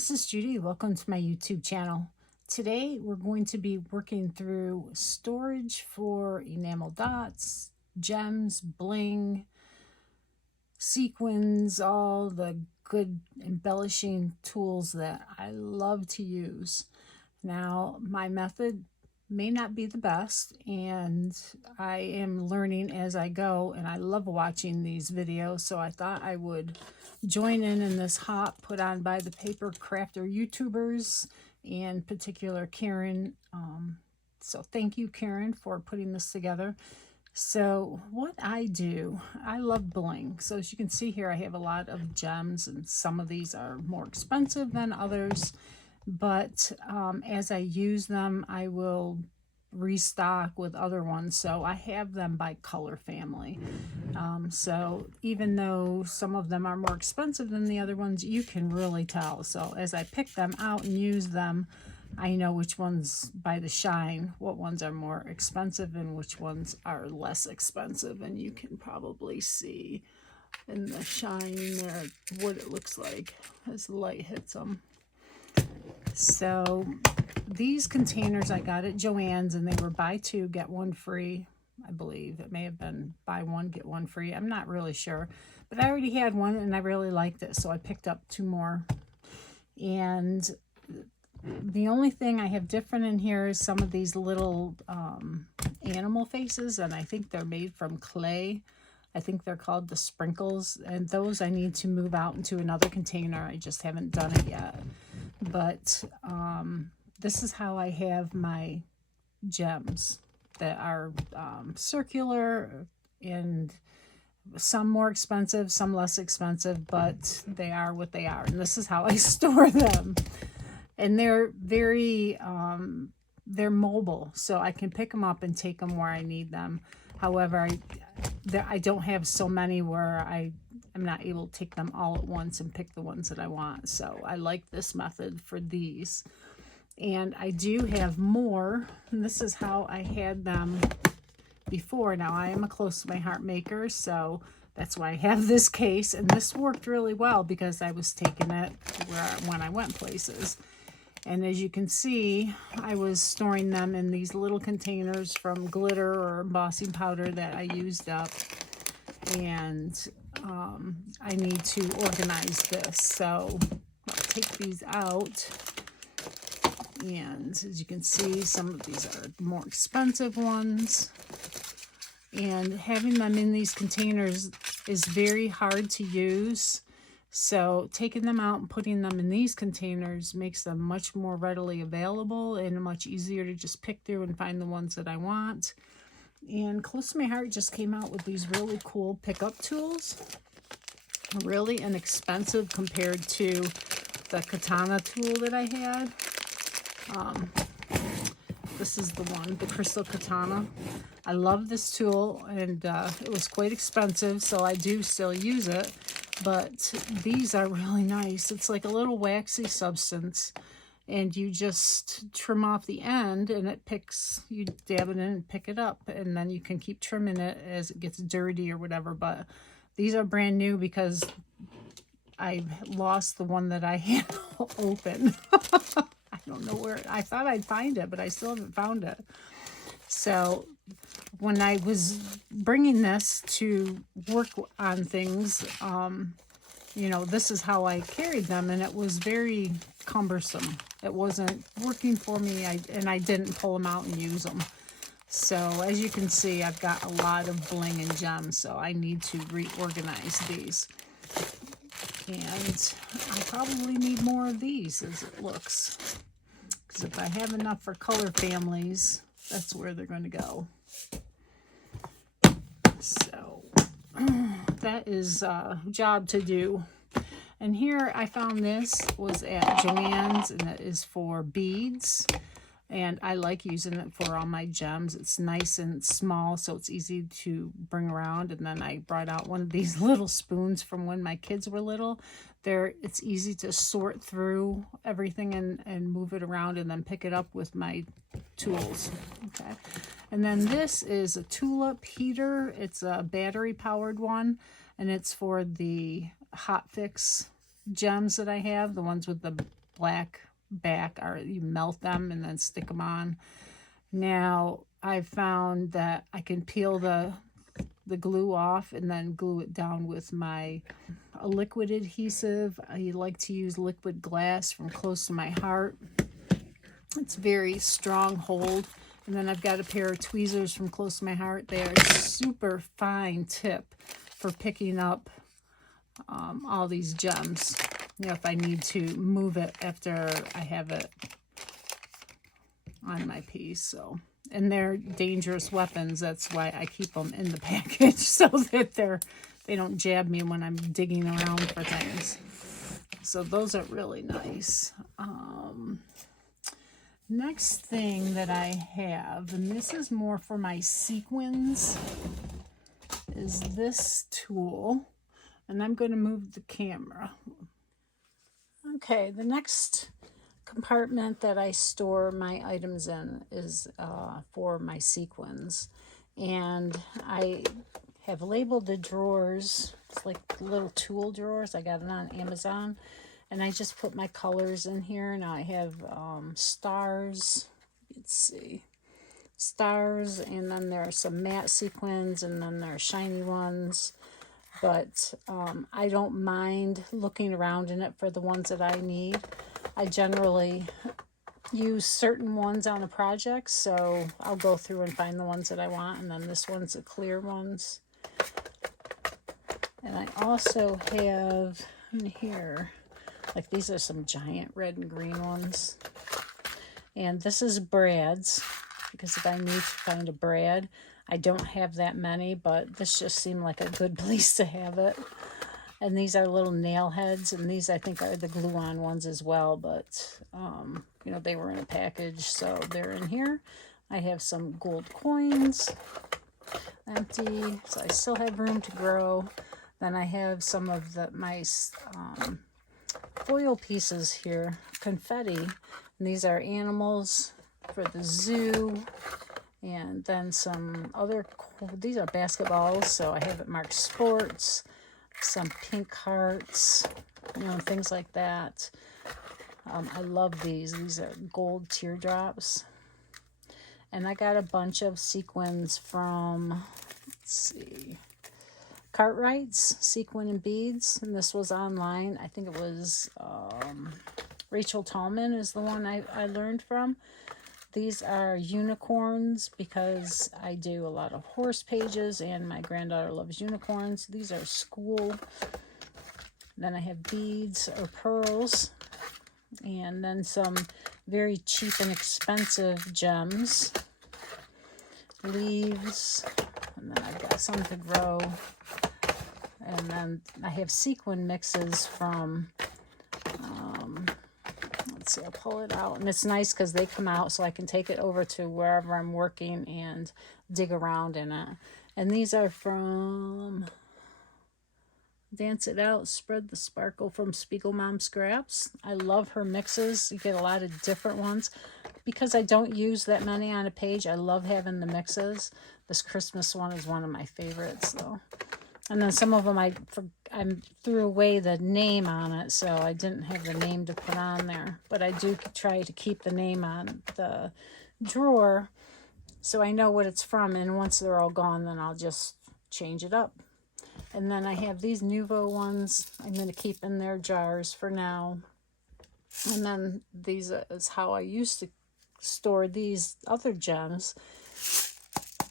this is Judy. Welcome to my YouTube channel. Today we're going to be working through storage for enamel dots, gems, bling, sequins, all the good embellishing tools that I love to use. Now, my method may not be the best, and I am learning as I go, and I love watching these videos, so I thought I would join in this hop put on by the paper crafter YouTubers, and particular Karen. So thank you, Karen, for putting this together. So what I do, I love bling. So as you can see here, I have a lot of gems, and some of these are more expensive than others. But as I use them, I will restock with other ones. So I have them by color family. So even though some of them are more expensive than the other ones, you can really tell. So as I pick them out and use them, I know which ones by the shine, what ones are more expensive and which ones are less expensive. And you can probably see in the shine there what it looks like as the light hits them. So these containers I got at Joann's, and they were buy two, get one free. I believe it may have been buy one, get one free. I'm not really sure, but I already had one and I really liked it, so I picked up two more. And the only thing I have different in here is some of these little animal faces, and I think they're made from clay. I think they're called the sprinkles, and those I need to move out into another container. I just haven't done it yet. But this is how I have my gems that are circular, and some more expensive, some less expensive, but they are what they are. And this is how I store them. And they're very, they're mobile, so I can pick them up and take them where I need them. However, I don't have so many where I'm not able to take them all at once and pick the ones that I want. So I like this method for these. And I do have more, and this is how I had them before. Now, I am a close to my heart maker, so that's why I have this case. And this worked really well because I was taking it when I went places. And as you can see, I was storing them in these little containers from glitter or embossing powder that I used up. And I need to organize this. So I'll take these out. And as you can see, some of these are more expensive ones. And having them in these containers is very hard to use. So taking them out and putting them in these containers makes them much more readily available and much easier to just pick through and find the ones that I want. And Close to My Heart just came out with these really cool pickup tools. Really inexpensive compared to the katana tool that I had. This is the one, the crystal katana. I love this tool, and it was quite expensive, so I do still use it. But these are really nice. It's like a little waxy substance, and you just trim off the end, and it picks, you dab it in and pick it up, and then you can keep trimming it as it gets dirty or whatever. But these are brand new because I lost the one that I had open. I don't know where, I thought I'd find it, but I still haven't found it. So when I was bringing this to work on things, you know, this is how I carried them, and it was very cumbersome. It wasn't working for me, and I didn't pull them out and use them. So as you can see, I've got a lot of bling and gems, so I need to reorganize these. And I probably need more of these as it looks. Because if I have enough for color families, that's where they're going to go. So that is a job to do. And here I found this was at Joann's, and it is for beads. And I like using it for all my gems. It's nice and small, so it's easy to bring around. And then I brought out one of these little spoons from when my kids were little. It's easy to sort through everything and move it around and then pick it up with my tools. Okay. And then this is a tulip heater. It's a battery powered one, and it's for the hot fix gems that I have, the ones with the black back, or you melt them and then stick them on. Now I've found that I can peel the glue off and then glue it down with my liquid adhesive. I like to use liquid glass from Close to My Heart. It's very strong hold. And then I've got a pair of tweezers from Close to My Heart. They are super fine tip for picking up all these gems. You know, if I need to move it after I have it on my piece. So, and they're dangerous weapons. That's why I keep them in the package, so that they don't jab me when I'm digging around for things. So those are really nice. Next thing that I have, and this is more for my sequins, is this tool. And I'm going to move the camera. Okay, the next compartment that I store my items in is for my sequins. And I have labeled the drawers. It's like little tool drawers. I got it on Amazon. And I just put my colors in here. Now I have stars. Let's see. Stars, and then there are some matte sequins, and then there are shiny ones. But I don't mind looking around in it for the ones that I need. I generally use certain ones on a project, so I'll go through and find the ones that I want. And then this one's the clear ones. And I also have in here, like these are some giant red and green ones. And this is brads, because if I need to find a brad, I don't have that many, but this just seemed like a good place to have it. And these are little nail heads, and these I think are the glue-on ones as well, but you know, they were in a package, so they're in here. I have some gold coins, empty, so I still have room to grow. Then I have some of my foil pieces here, confetti, and these are animals for the zoo. And then some other, these are basketballs, so I have it marked sports, some pink hearts, you know, things like that. I love these. These are gold teardrops. And I got a bunch of sequins from, let's see, Cartwright's, Sequin and Beads. And this was online. I think it was Rachel Tallman is the one I learned from. These are unicorns because I do a lot of horse pages and my granddaughter loves unicorns. These are school. Then I have beads or pearls. And then some very cheap and expensive gems. Leaves. And then I've got some to grow. And then I have sequin mixes from... let's see, I'll pull it out. And it's nice because they come out so I can take it over to wherever I'm working and dig around in it. And these are from Dance It Out, Spread the Sparkle from Spiegelmom Scraps. I love her mixes. You get a lot of different ones. Because I don't use that many on a page, I love having the mixes. This Christmas one is one of my favorites, though. And then some of them I threw away the name on it, so I didn't have the name to put on there. But I do try to keep the name on the drawer so I know what it's from. And once they're all gone, then I'll just change it up. And then I have these Nuvo ones I'm going to keep in their jars for now. And then these is how I used to store these other gems.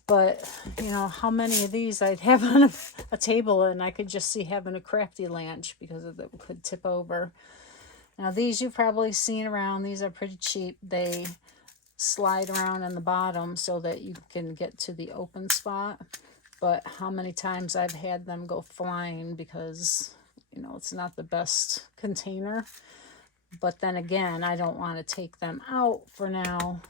But, you know, how many of these I'd have on a table, and I could just see having a crafty lunch because it could tip over. Now, these you've probably seen around. These are pretty cheap. They slide around in the bottom so that you can get to the open spot. But how many times I've had them go flying because, you know, it's not the best container. But then again, I don't want to take them out for now.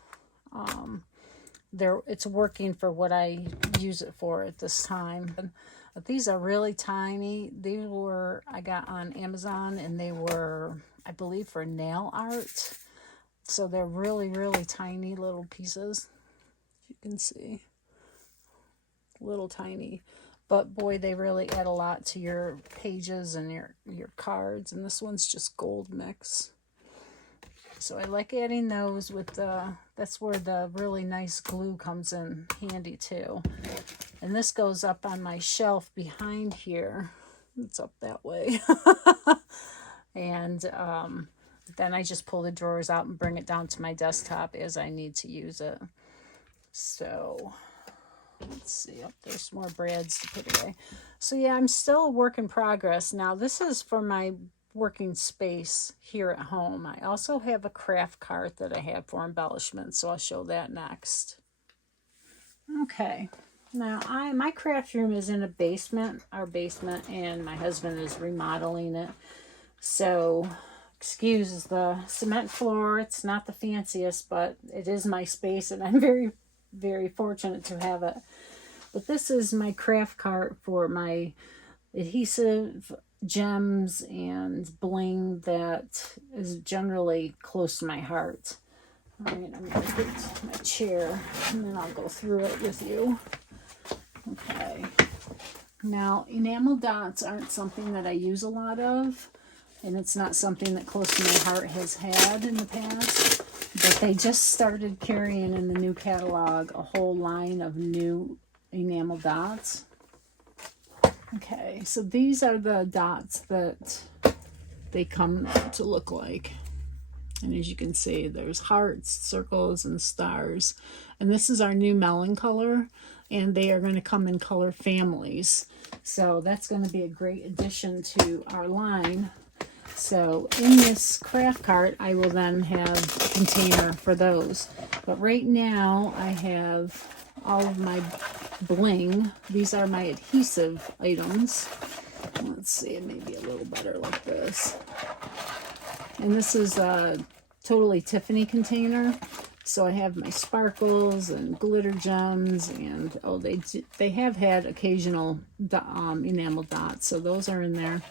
It's working for what I use it for at this time. But these are really tiny. These I got on Amazon, and they were, I believe, for nail art. So they're really, really tiny little pieces. You can see. Little tiny. But boy, they really add a lot to your pages and your cards. And this one's just gold mix. So I like adding those with the, that's where the really nice glue comes in handy too. And this goes up on my shelf behind here. It's up that way. And then I just pull the drawers out and bring it down to my desktop as I need to use it. So let's see, oh, there's more brads to put away. So yeah, I'm still a work in progress. Now this is for my working space here at home. I also have a craft cart that I have for embellishment, so I'll show that next. Okay, now my craft room is in a basement, our basement, and my husband is remodeling it. So excuse the cement floor, it's not the fanciest, but it is my space and I'm very, very fortunate to have it. But this is my craft cart for my adhesive, gems, and bling that is generally close to my heart. All right, I'm going to get my chair and then I'll go through it with you. Okay. Now, enamel dots aren't something that I use a lot of, and it's not something that Close to My Heart has had in the past, but they just started carrying in the new catalog a whole line of new enamel dots. Okay, so these are the dots that they come to look like. And as you can see, there's hearts, circles, and stars. And this is our new melon color, and they are going to come in color families. So that's going to be a great addition to our line. So in this craft cart, I will then have a container for those. But right now, I have all of my bling. These are my adhesive items. Let's see, it may be a little better like this. And this is a totally Tiffany container. So I have my sparkles and glitter gems, and oh, they have had occasional enamel dots, so those are in there.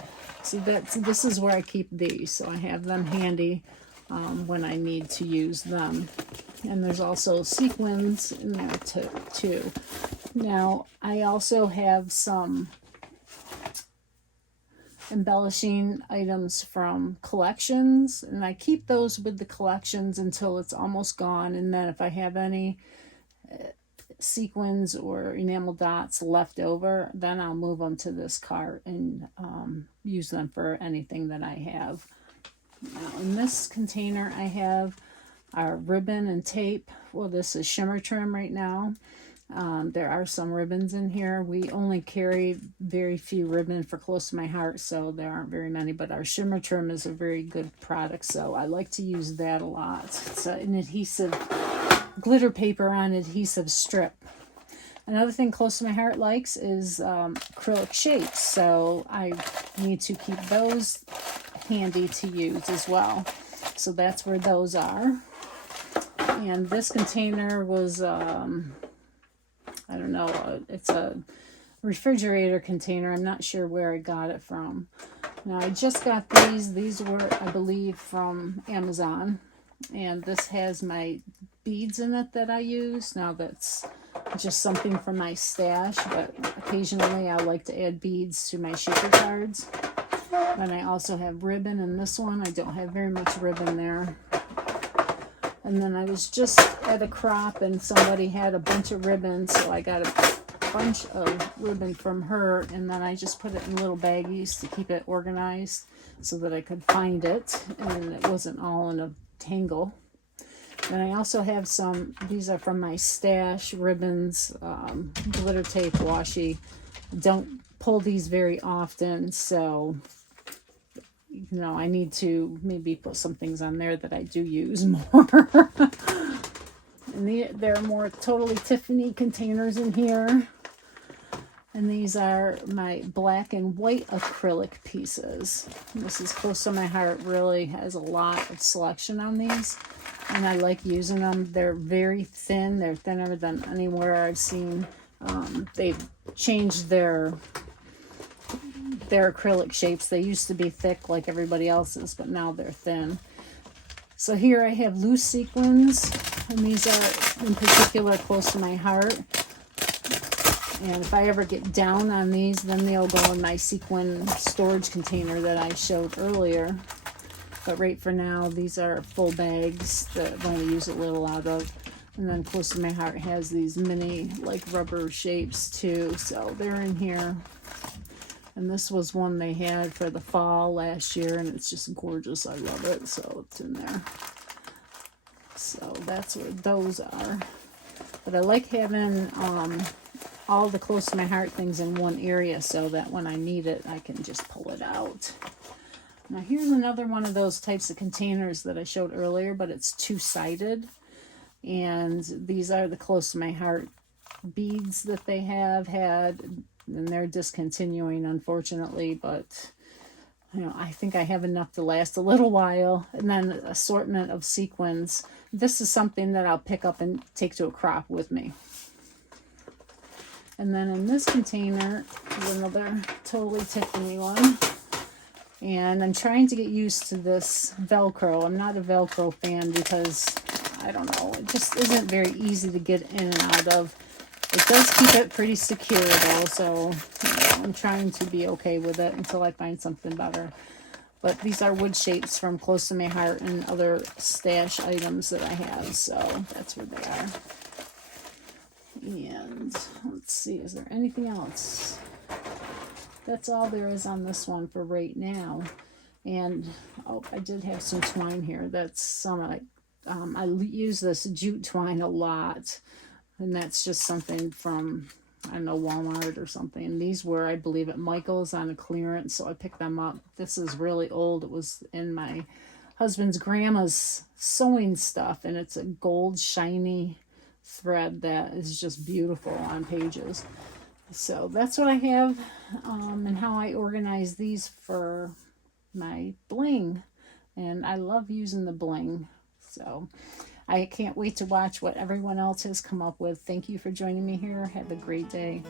So this is where I keep these. So I have them handy when I need to use them. And there's also sequins in there too. Now I also have some embellishing items from collections, and I keep those with the collections until it's almost gone, and then if I have any sequins or enamel dots left over, then I'll move them to this cart and use them for anything that I have. Now in this container I have our ribbon and tape. Well, this is shimmer trim right now. There are some ribbons in here. We only carry very few ribbon for Close to My Heart, so there aren't very many, but our shimmer trim is a very good product, so I like to use that a lot. It's an adhesive, glitter paper on adhesive strip. Another thing Close to My Heart likes is acrylic shapes, so I need to keep those handy to use as well. So that's where those are. And this container was I don't know, it's a refrigerator container. I'm not sure where I got it from. Now I just got these. These were, I believe, from Amazon. And this has my beads in it that I use. Now that's just something from my stash, but occasionally I like to add beads to my shaker cards. And I also have ribbon in this one. I don't have very much ribbon there. And then I was just at a crop and somebody had a bunch of ribbon, so I got a bunch of ribbon from her, and then I just put it in little baggies to keep it organized so that I could find it and it wasn't all in a tangle. Then I also have some, these are from my stash, ribbons, glitter tape, washi. Don't pull these very often, so you know, I need to maybe put some things on there that I do use more. And there are more totally Tiffany containers in here. And these are my black and white acrylic pieces. And this is Close to My Heart, really has a lot of selection on these. And I like using them. They're very thin. They're thinner than anywhere I've seen. They've changed their acrylic shapes. They used to be thick like everybody else's, but now they're thin. So here I have loose sequins, and these are in particular Close to My Heart. And if I ever get down on these, then they'll go in my sequin storage container that I showed earlier. But right for now, these are full bags that I've only used a little out of. And then Close to My Heart has these mini like rubber shapes too, so they're in here. And this was one they had for the fall last year, and it's just gorgeous. I love it, so it's in there. So that's what those are. But I like having all the Close to My Heart things in one area so that when I need it, I can just pull it out. Now here's another one of those types of containers that I showed earlier, but it's two-sided. And these are the Close to My Heart beads that they have had, and they're discontinuing, unfortunately, but you know, I think I have enough to last a little while. And then an assortment of sequins. This is something that I'll pick up and take to a crop with me. And then in this container is another totally Tiffany one. And I'm trying to get used to this Velcro. I'm not a Velcro fan because, I don't know, it just isn't very easy to get in and out of. It does keep it pretty secure though, so you know, I'm trying to be okay with it until I find something better. But these are wood shapes from Close to My Heart and other stash items that I have, so that's where they are. And let's see, is there anything else? That's all there is on this one for right now. And oh, I did have some twine here. That's some like I use this jute twine a lot, and that's just something from, I don't know, Walmart or something. These were, I believe, at Michael's on a clearance, so I picked them up. This is really old. It was in my husband's grandma's sewing stuff, and it's a gold shiny thread that is just beautiful on pages. So that's what I have, and how I organize these for my bling. And I love using the bling. So I can't wait to watch what everyone else has come up with. Thank you for joining me here. Have a great day.